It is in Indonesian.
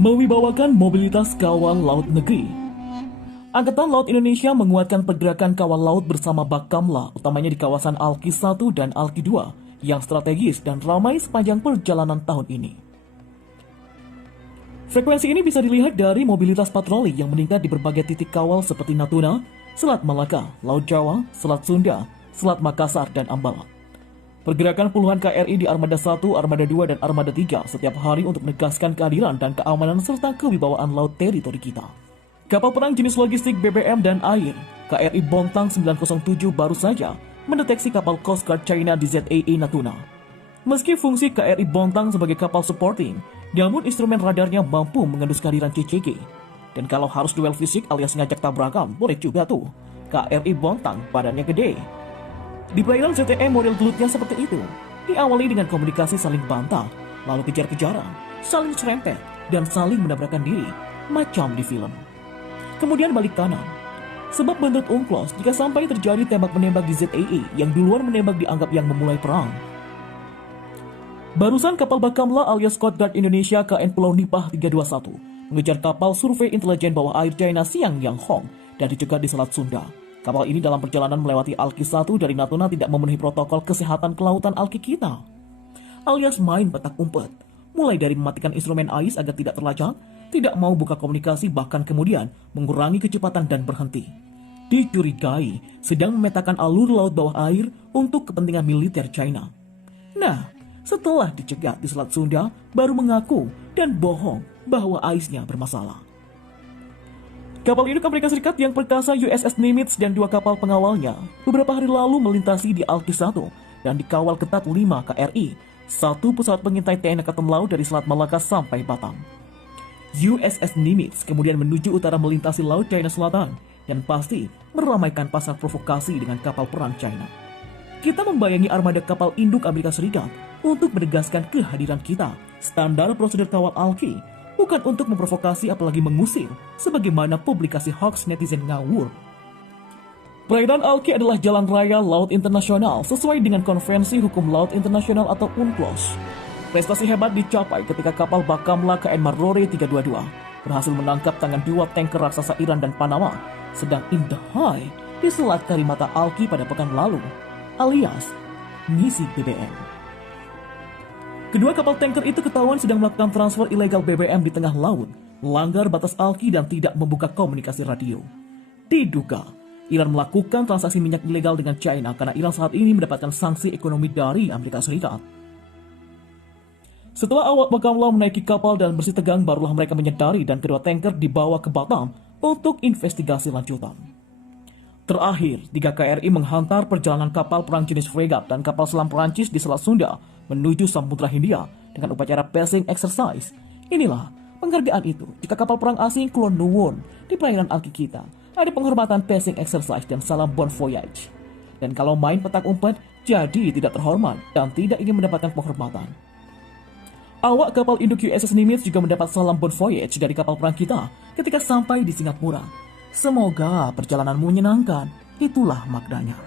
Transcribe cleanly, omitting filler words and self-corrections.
Mewibawakan mobilitas kawal laut negeri. Angkatan Laut Indonesia menguatkan pergerakan kawal laut bersama Bakamla, utamanya di kawasan Alki 1 dan Alki 2, yang strategis dan ramai sepanjang perjalanan tahun ini. Frekuensi ini bisa dilihat dari mobilitas patroli yang meningkat di berbagai titik kawal seperti Natuna, Selat Malaka, Laut Jawa, Selat Sunda, Selat Makassar, dan Ambalat. Pergerakan puluhan KRI di Armada 1, Armada 2, dan Armada 3 setiap hari untuk menegaskan kehadiran dan keamanan serta kewibawaan laut teritori kita. Kapal perang jenis logistik BBM dan air, KRI Bontang 907 baru saja mendeteksi kapal Coast Guard China di ZAE Natuna. Meski fungsi KRI Bontang sebagai kapal supporting, namun instrumen radarnya mampu mengendus kehadiran CCG. Dan kalau harus duel fisik alias ngajak tabrakan, boleh juga tuh. KRI Bontang badannya gede. Di perairan ZTE model gelutnya seperti itu, diawali dengan komunikasi saling bantah, lalu kejar-kejaran, saling serempet, dan saling menabrakkan diri, macam di film. Kemudian balik kanan, sebab bentuk UNCLOS jika sampai terjadi tembak-menembak di ZAE yang duluan menembak dianggap yang memulai perang. Barusan kapal Bakamla alias Coast Guard Indonesia KN Pulau Nipah 321 mengejar kapal survei intelijen bawah air China Siang Yang Hong dan dicegat di Selat Sunda. Kapal ini dalam perjalanan melewati Alki 1 dari Natuna tidak memenuhi protokol kesehatan kelautan Alki kita, alias main petak umpet, mulai dari mematikan instrumen AIS agar tidak terlacak, tidak mau buka komunikasi, bahkan kemudian mengurangi kecepatan dan berhenti. Dicurigai sedang memetakan alur laut bawah air untuk kepentingan militer China. Nah, setelah dicegat di Selat Sunda, baru mengaku dan bohong bahwa AIS-nya bermasalah. Kapal induk Amerika Serikat yang perkasa USS Nimitz dan 2 kapal pengawalnya beberapa hari lalu melintasi di Alki 1 dan dikawal ketat 5 KRI, 1 pesawat pengintai TNI Angkatan Laut dari Selat Malaka sampai Batam. USS Nimitz kemudian menuju utara melintasi Laut China Selatan dan pasti meramaikan pasar provokasi dengan kapal perang China. Kita membayangi armada kapal induk Amerika Serikat untuk menegaskan kehadiran kita. Standar prosedur kawal Alki bukan untuk memprovokasi apalagi mengusir, sebagaimana publikasi hoax netizen ngawur. Perairan Alki adalah jalan raya laut internasional sesuai dengan Konvensi Hukum Laut Internasional atau UNCLOS. Prestasi hebat dicapai ketika kapal Bakamla KN Marrore 322 berhasil menangkap tangan 2 tanker raksasa Iran dan Panama sedang in the high di Selat Karimata Alki pada pekan lalu, alias misi BBM. Kedua kapal tanker itu ketahuan sedang melakukan transfer ilegal BBM di tengah laut, melanggar batas Alki dan tidak membuka komunikasi radio. Diduga, Iran melakukan transaksi minyak ilegal dengan China karena Iran saat ini mendapatkan sanksi ekonomi dari Amerika Serikat. Setelah awak Bakamla menaiki kapal dan bersih tegang, barulah mereka menyadari dan kedua tanker dibawa ke Batam untuk investigasi lanjutan. Terakhir, 3 KRI menghantar perjalanan kapal perang jenis fregat dan kapal selam Perancis di Selat Sunda menuju Samudra Hindia dengan upacara passing exercise. Inilah penghargaan itu jika kapal perang asing Kulon Nuwun di perairan Alki kita ada penghormatan passing exercise dan salam bon voyage. Dan kalau main petak umpet, jadi tidak terhormat dan tidak ingin mendapatkan penghormatan. Awak kapal induk USS Nimitz juga mendapat salam bon voyage dari kapal perang kita ketika sampai di Singapura. Semoga perjalananmu menyenangkan, itulah maknanya.